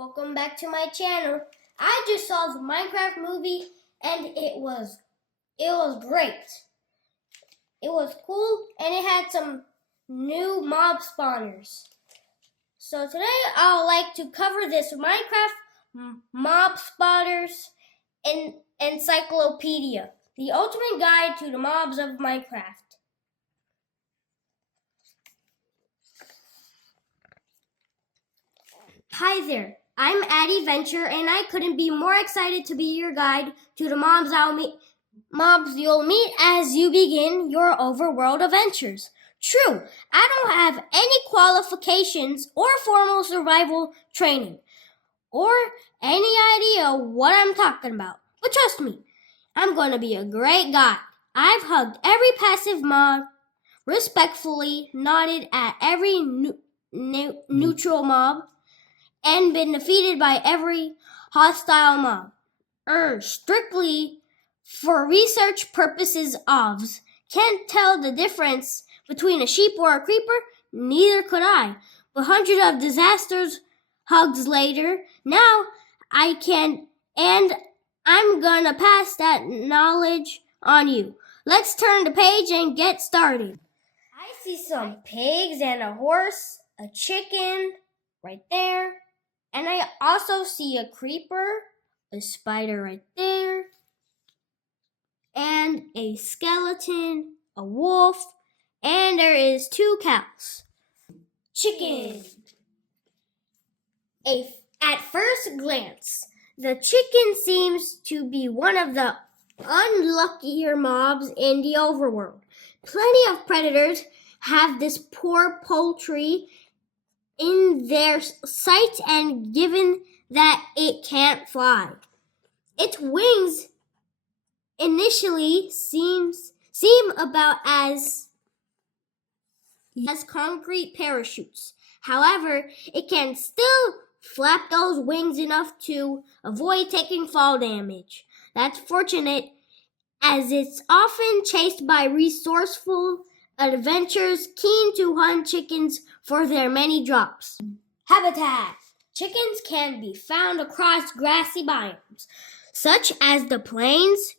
Welcome back to my channel. I just saw the Minecraft movie and it was great. It was cool and it had some new mob spawners. So today I would like to cover this Minecraft mob spawners in Encyclopedia, the ultimate guide to the mobs of Minecraft. Hi there, I'm Addie Venture, and I couldn't be more excited to be your guide to the mobs you'll meet as you begin your overworld adventures. True, I don't have any qualifications or formal survival training, or any idea what I'm talking about. But trust me, I'm going to be a great guide. I've hugged every passive mob, respectfully nodded at every neutral mob, and been defeated by every hostile mob. Strictly for research purposes ofs. Can't tell the difference between a sheep or a creeper? Neither could I. But hundreds of disasters hugs later, now I can, and I'm gonna pass that knowledge on you. Let's turn the page and get started. I see some pigs and a horse, a chicken right there. And I also see a creeper, a spider right there, and a skeleton, a wolf, and there is 2 cows. Chicken. At first glance, the chicken seems to be one of the unluckier mobs in the overworld. Plenty of predators have this poor poultry in their sight, and given that it can't fly, its wings initially seem about as concrete parachutes. However, it can still flap those wings enough to avoid taking fall damage. That's fortunate, as it's often chased by resourceful adventurers keen to hunt chickens for their many drops. Habitat. Chickens can be found across grassy biomes, such as the plains,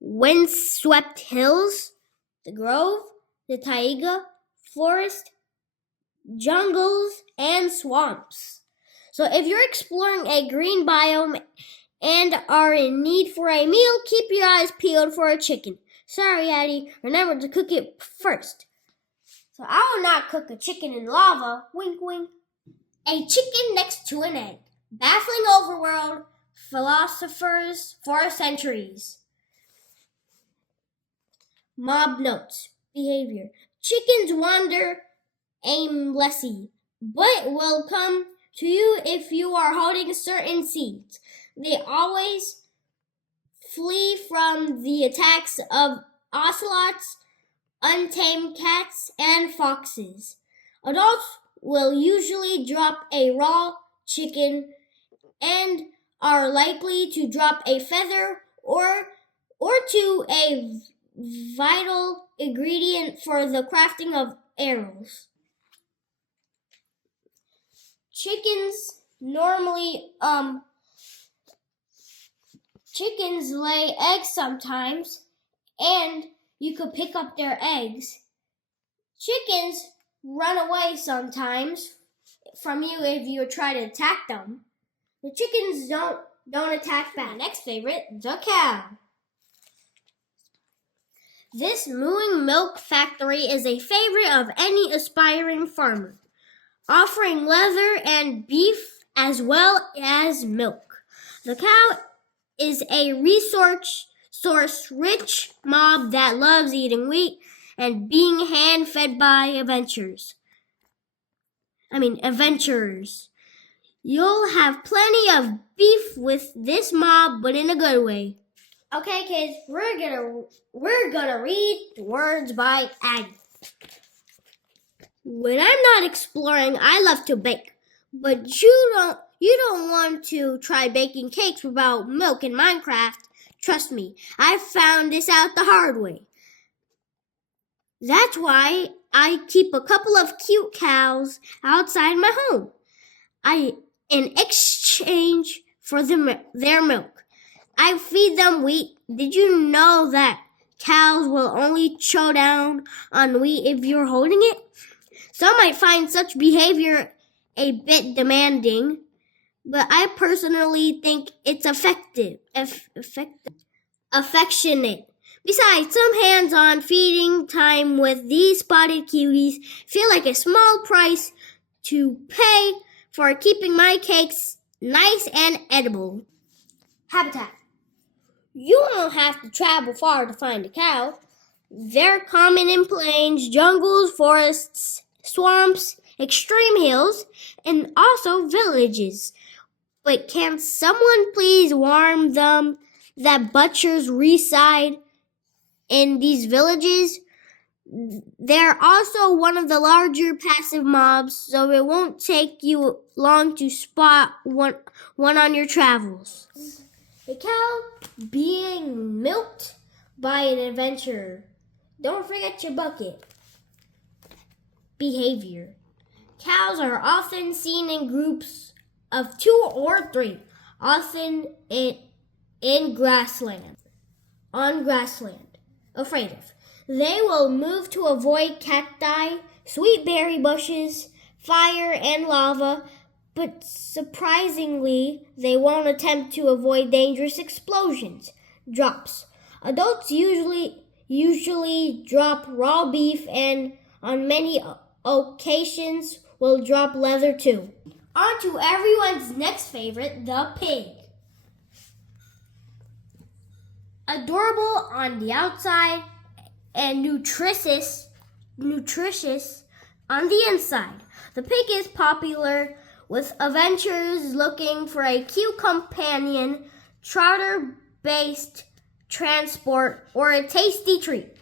windswept hills, the grove, the taiga, forest, jungles, and swamps. So if you're exploring a green biome and are in need for a meal, keep your eyes peeled for a chicken. Sorry, Addie, remember to cook it first. So I will not cook a chicken in lava, wink wink. A chicken next to an egg. Baffling overworld philosophers for centuries. Mob notes. Behavior. Chickens wander aimlessly, but will come to you if you are holding certain seeds. They always flee from the attacks of ocelots, untamed cats, and foxes. Adults will usually drop a raw chicken and are likely to drop a feather or two, a vital ingredient for the crafting of arrows. Chickens lay eggs sometimes, and you could pick up their eggs. Chickens run away sometimes from you if you try to attack them. The chickens don't attack back. Next favorite, the cow. This mooing milk factory is a favorite of any aspiring farmer, offering leather and beef as well as milk. The cow is a resource-rich mob that loves eating wheat and being hand-fed by adventurers. You'll have plenty of beef with this mob, but in a good way. Okay, kids, we're gonna read the words by Addie. When I'm not exploring, I love to bake, but you don't want to try baking cakes without milk in Minecraft. Trust me, I found this out the hard way. That's why I keep a couple of cute cows outside my home. In exchange exchange for their milk. I feed them wheat. Did you know that cows will only chow down on wheat if you're holding it? Some might find such behavior a bit demanding, but I personally think it's affectionate. Besides, some hands-on feeding time with these spotted cuties feel like a small price to pay for keeping my cakes nice and edible. Habitat. You don't have to travel far to find a cow. They're common in plains, jungles, forests, swamps, extreme hills, and also villages. But can someone please warn them that butchers reside in these villages? They're also one of the larger passive mobs, so it won't take you long to spot one on your travels. A cow being milked by an adventurer. Don't forget your bucket. Behavior. Cows are often seen in groups of 2 or 3, often in grassland. On grassland. Afraid of. They will move to avoid cacti, sweet berry bushes, fire, and lava, but surprisingly, they won't attempt to avoid dangerous explosions. Drops. Adults usually drop raw beef and on many occasions will drop leather too. On to everyone's next favorite, the pig. Adorable on the outside and nutritious on the inside. The pig is popular with adventurers looking for a cute companion, trotter-based transport, or a tasty treat.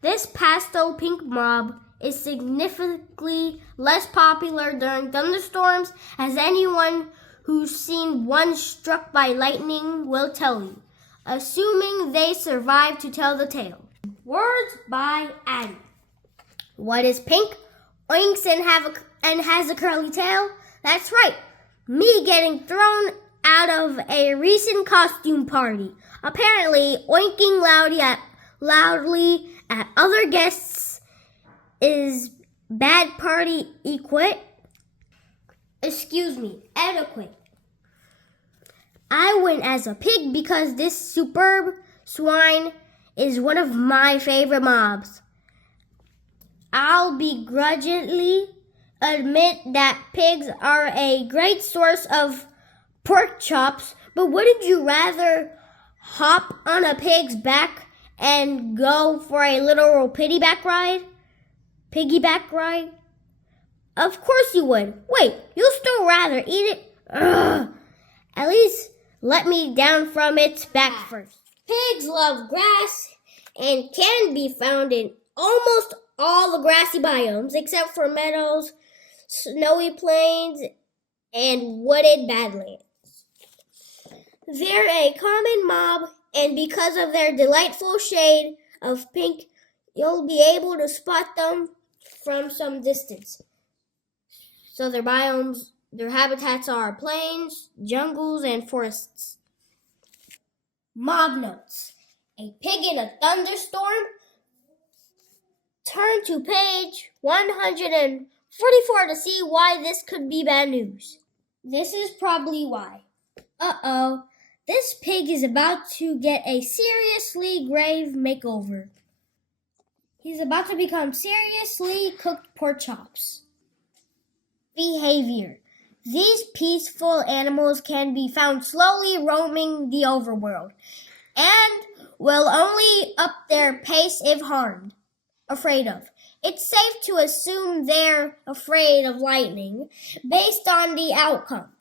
This pastel pink mob is significantly less popular during thunderstorms, as anyone who's seen one struck by lightning will tell you, assuming they survive to tell the tale. Words by Addie. What is pink? Oinks and has a curly tail? That's right, me getting thrown out of a recent costume party. Apparently, oinking loudly at other guests is bad party etiquette. I went as a pig because this superb swine is one of my favorite mobs. I'll begrudgingly admit that pigs are a great source of pork chops, but wouldn't you rather hop on a pig's back and go for a literal piggyback ride? Of course you would. Wait, you'll still rather eat it? Ugh. At least let me down from its back first. Pigs love grass and can be found in almost all the grassy biomes except for meadows, snowy plains, and wooded badlands. They're a common mob, and because of their delightful shade of pink, you'll be able to spot them from some distance. So their habitats are plains, jungles, and forests. Mob notes. A pig in a thunderstorm? Turn to page 144 to see why this could be bad news. This is probably why. Uh-oh, this pig is about to get a seriously grave makeover. He's about to become seriously cooked pork chops. Behavior. These peaceful animals can be found slowly roaming the overworld and will only up their pace if harmed. Afraid of. It's safe to assume they're afraid of lightning based on the outcome.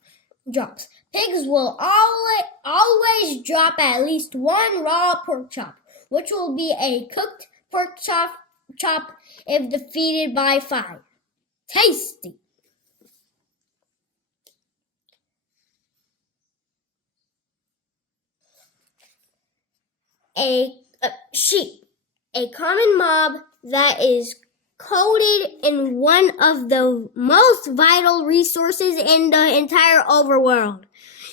Drops. Pigs will always drop at least one raw pork chop, which will be a cooked pork chop if defeated by fire. Tasty. Sheep. A common mob that is coated in one of the most vital resources in the entire overworld.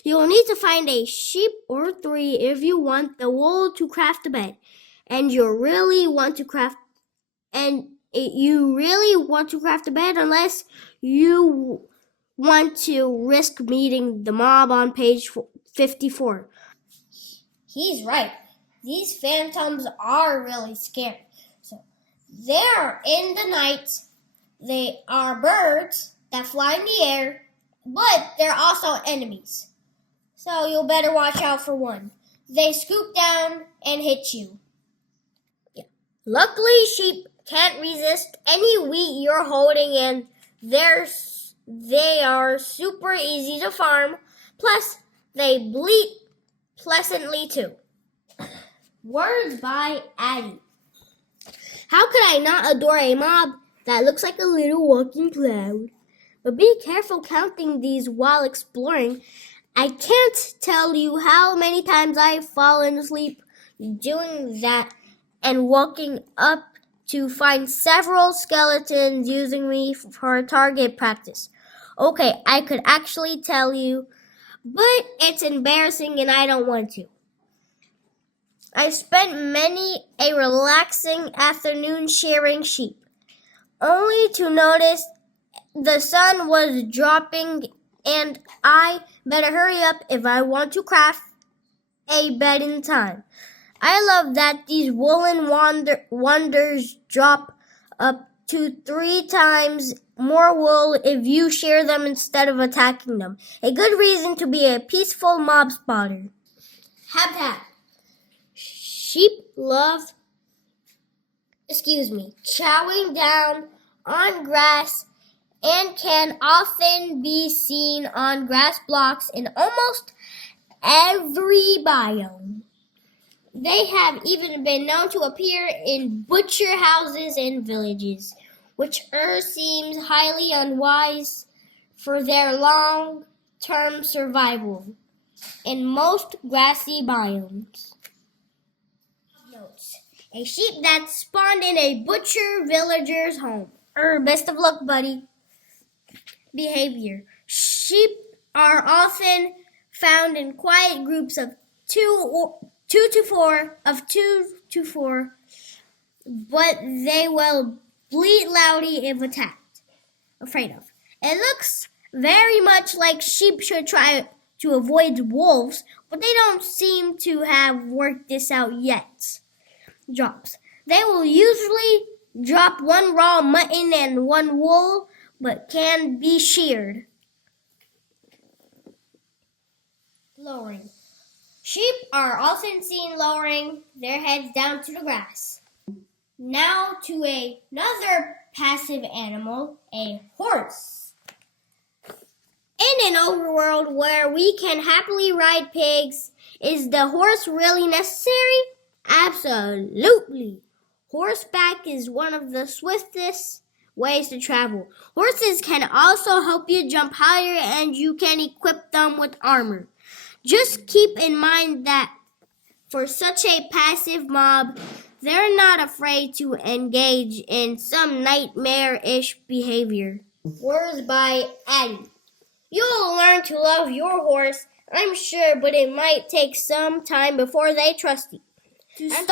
You'll need to find a sheep or 3 if you want the wool to craft a bed. And you really want to craft a bed unless you want to risk meeting the mob on page 54. He's right. These phantoms are really scary. So they're in the night. They are birds that fly in the air, but they're also enemies. So you'll better watch out for one. They scoop down and hit you. Yeah. Luckily, sheep can't resist any wheat you're holding, and they are super easy to farm. Plus, they bleat pleasantly too. Words by Addie. How could I not adore a mob that looks like a little walking cloud? But be careful counting these while exploring. I can't tell you how many times I've fallen asleep doing that and woken up to find several skeletons using me for target practice. Okay, I could actually tell you, but it's embarrassing and I don't want to. I spent many a relaxing afternoon shearing sheep, only to notice the sun was dropping and I better hurry up if I want to craft a bed in time. I love that these woolen wonders drop up to 3 times more wool if you shear them instead of attacking them. A good reason to be a peaceful mob spotter. Habitat. Sheep love, chowing down on grass and can often be seen on grass blocks in almost every biome. They have even been known to appear in butcher houses in villages, which seems highly unwise for their long-term survival in most grassy biomes. Notes. A sheep that spawned in a butcher villager's home. Best of luck, buddy. Behavior. Sheep are often found in quiet groups of two to four, but they will bleat loudly if afraid of. It looks very much like sheep should try to avoid wolves, but they don't seem to have worked this out yet. Drops. They will usually drop 1 raw mutton and 1 wool, but can be sheared. Lowering. Sheep are often seen lowering their heads down to the grass. Now to another passive animal, a horse. In an overworld where we can happily ride pigs, is the horse really necessary? Absolutely. Horseback is one of the swiftest ways to travel. Horses can also help you jump higher, and you can equip them with armor. Just keep in mind that for such a passive mob, they're not afraid to engage in some nightmare-ish behavior. Words by Addie. You'll learn to love your horse, I'm sure, but it might take some time before they trust you.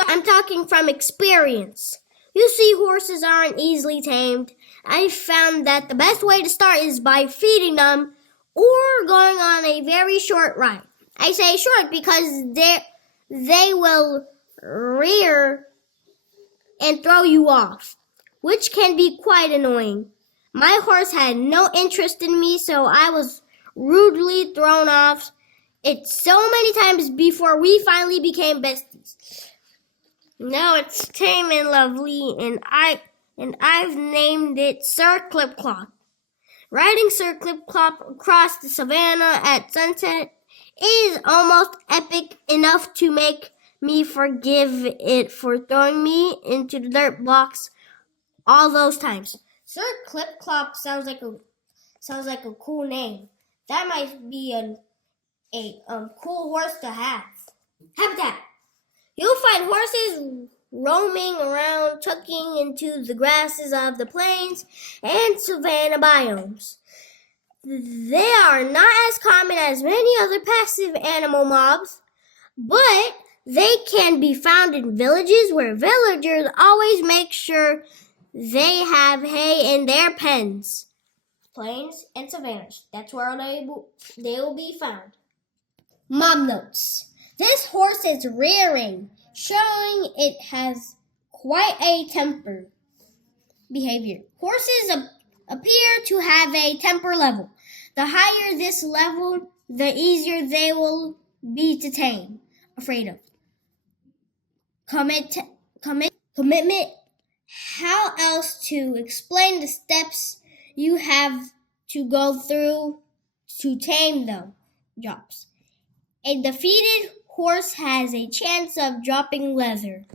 I'm talking from experience. You see, horses aren't easily tamed. I've found that the best way to start is by feeding them or going on a very short ride. I say short because they will rear and throw you off, which can be quite annoying. My horse had no interest in me, so I was rudely thrown off it so many times before we finally became besties. Now it's tame and lovely, and I've named it Sir Clip-Clop. Riding Sir Clip-Clop across the savannah at sunset is almost epic enough to make me forgive it for throwing me into the dirt blocks all those times. Sir Clip-Clop sounds like a cool name. That might be a cool horse to have. Habitat. You'll find horses roaming around, tucking into the grasses of the plains and savanna biomes. They are not as common as many other passive animal mobs, but they can be found in villages where villagers always make sure they have hay in their pens. Plains and savannas, that's where they will be found. Mob notes. This horse is rearing, showing it has quite a temper behavior. Horses appear to have a temper level. The higher this level, the easier they will be to tame. Afraid of. Commitment. How else to explain the steps you have to go through to tame them? Drops. A defeated horse has a chance of dropping leather.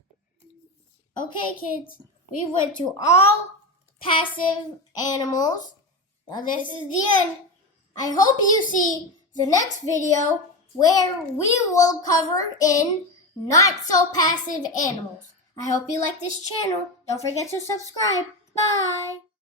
Okay, kids, we went to all passive animals. Now this is the end. I hope you see the next video where we will cover in not so passive animals. I hope you like this channel. Don't forget to subscribe. Bye.